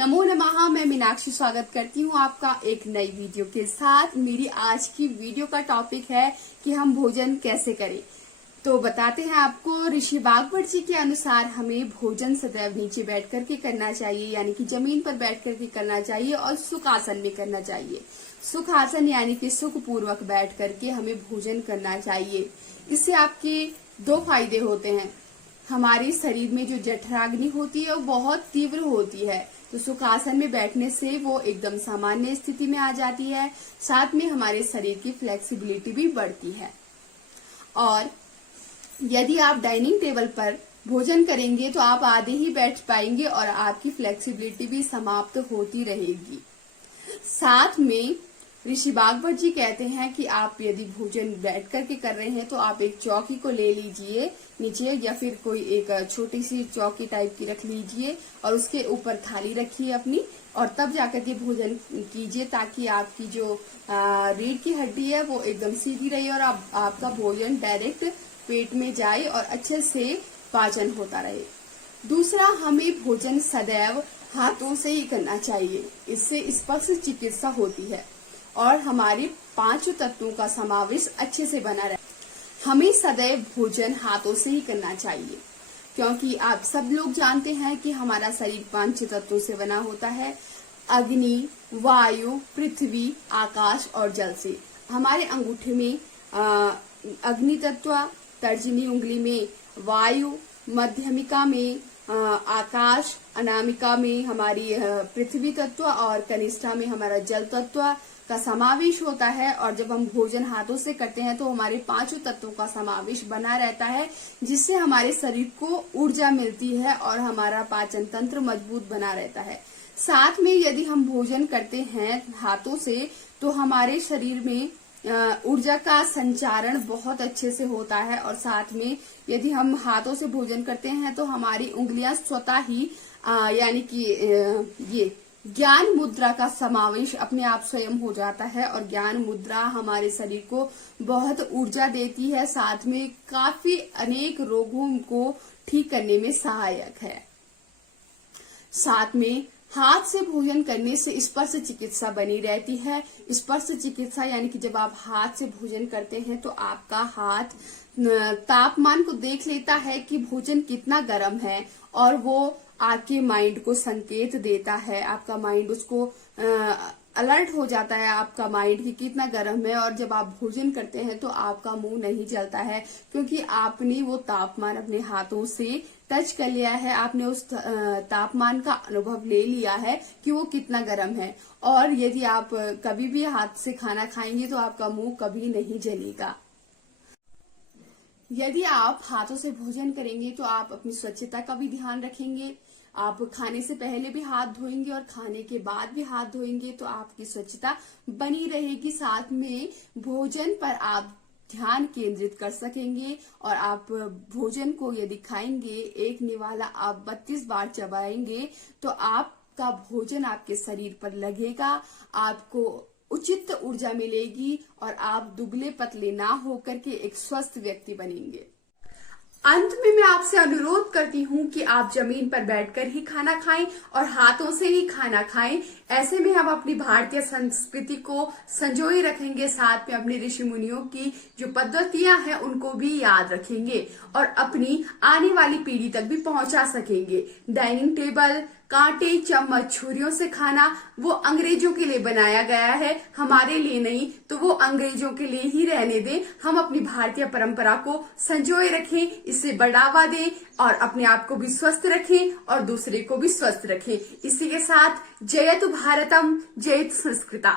नमो नमः। मैं मीनाक्षी स्वागत करती हूँ आपका एक नई वीडियो के साथ। मेरी आज की वीडियो का टॉपिक है कि हम भोजन कैसे करें। तो बताते हैं आपको, ऋषि वाग्भट जी के अनुसार हमें भोजन सदैव नीचे बैठ करके करना चाहिए, यानी कि जमीन पर बैठ करके करना चाहिए और सुखासन में करना चाहिए। सुखासन यानी कि सुख पूर्वक बैठ करके हमें भोजन करना चाहिए। इससे आपके दो फायदे होते हैं। हमारे शरीर में जो जठराग्नि होती है वो बहुत तीव्र होती है, तो सुखासन में बैठने से वो एकदम सामान्य स्थिति में आ जाती है। साथ में हमारे शरीर की फ्लेक्सिबिलिटी भी बढ़ती है। और यदि आप डाइनिंग टेबल पर भोजन करेंगे तो आप आधे ही बैठ पाएंगे और आपकी फ्लेक्सिबिलिटी भी समाप्त होती रहेगी। साथ में ऋषि वाग्भट जी कहते हैं कि आप यदि भोजन बैठ करके कर रहे हैं तो आप एक चौकी को ले लीजिए नीचे, या फिर कोई एक छोटी सी चौकी टाइप की रख लीजिए और उसके ऊपर थाली रखिए अपनी, और तब जाकर के भोजन कीजिए, ताकि आपकी जो रीढ़ की हड्डी है वो एकदम सीधी रहे और आपका भोजन डायरेक्ट पेट में जाए और अच्छे से पाचन होता रहे। दूसरा, हमें भोजन सदैव हाथों से ही करना चाहिए। इससे स्पर्श चिकित्सा होती है और हमारे 5 तत्वों का समावेश अच्छे से बना रहे। हमें सदैव भोजन हाथों से ही करना चाहिए, क्योंकि आप सब लोग जानते हैं कि हमारा शरीर 5 तत्वों से बना होता है: अग्नि, वायु, पृथ्वी, आकाश और जल से। हमारे अंगूठे में अग्नि तत्व, तर्जनी उंगली में वायु, मध्यमिका में आकाश, अनामिका में हमारी पृथ्वी तत्व और कनिष्ठा में हमारा जल तत्व का समावेश होता है। और जब हम भोजन हाथों से करते हैं तो हमारे 5 तत्वों का समावेश बना रहता है, जिससे हमारे शरीर को ऊर्जा मिलती है और हमारा पाचन तंत्र मजबूत बना रहता है। साथ में यदि हम भोजन करते हैं हाथों से तो हमारे शरीर में ऊर्जा का संचारण बहुत अच्छे से होता है। और साथ में यदि हम हाथों से भोजन करते हैं तो हमारी उंगलियां स्वतः ही यानी कि ये ज्ञान मुद्रा का समावेश अपने आप स्वयं हो जाता है, और ज्ञान मुद्रा हमारे शरीर को बहुत ऊर्जा देती है। साथ में काफी अनेक रोगों को ठीक करने में सहायक है। साथ में हाथ से भोजन करने से स्पर्श चिकित्सा बनी रहती है। स्पर्श चिकित्सा यानी कि जब आप हाथ से भोजन करते हैं तो आपका हाथ तापमान को देख लेता है कि भोजन कितना गर्म है, और वो आपके माइंड को संकेत देता है। आपका माइंड उसको अलर्ट हो जाता है, आपका माइंड कि कितना गर्म है। और जब आप भोजन करते हैं तो आपका मुंह नहीं जलता है, क्योंकि आपने वो तापमान अपने हाथों से टच कर लिया है। आपने उस तापमान का अनुभव ले लिया है कि वो कितना गर्म है। और यदि आप कभी भी हाथ से खाना खाएंगे तो आपका मुंह कभी नहीं जलेगा। यदि आप हाथों से भोजन करेंगे तो आप अपनी स्वच्छता का भी ध्यान रखेंगे। आप खाने से पहले भी हाथ धोएंगे और खाने के बाद भी हाथ धोएंगे, तो आपकी स्वच्छता बनी रहेगी। साथ में भोजन पर आप ध्यान केंद्रित कर सकेंगे, और आप भोजन को यदि खाएंगे, एक निवाला आप 32 बार चबाएंगे तो आपका भोजन आपके शरीर पर लगेगा, आपको उचित ऊर्जा मिलेगी और आप दुबले पतले ना होकर के एक स्वस्थ व्यक्ति बनेंगे। अंत में मैं आपसे अनुरोध करती हूँ कि आप जमीन पर बैठकर ही खाना खाएं और हाथों से ही खाना खाएं। ऐसे में हम अपनी भारतीय संस्कृति को संजोए रखेंगे, साथ में अपने ऋषि मुनियों की जो पद्धतियां हैं उनको भी याद रखेंगे और अपनी आने वाली पीढ़ी तक भी पहुंचा सकेंगे। डाइनिंग टेबल, कांटे, चम्मच, छुरियों से खाना वो अंग्रेजों के लिए बनाया गया है, हमारे लिए नहीं। तो वो अंग्रेजों के लिए ही रहने दें। हम अपनी भारतीय परंपरा को संजोए रखें, इसे बढ़ावा दें और अपने आप को भी स्वस्थ रखें और दूसरे को भी स्वस्थ रखें। इसी के साथ जयतु भारतम, जयतु संस्कृता।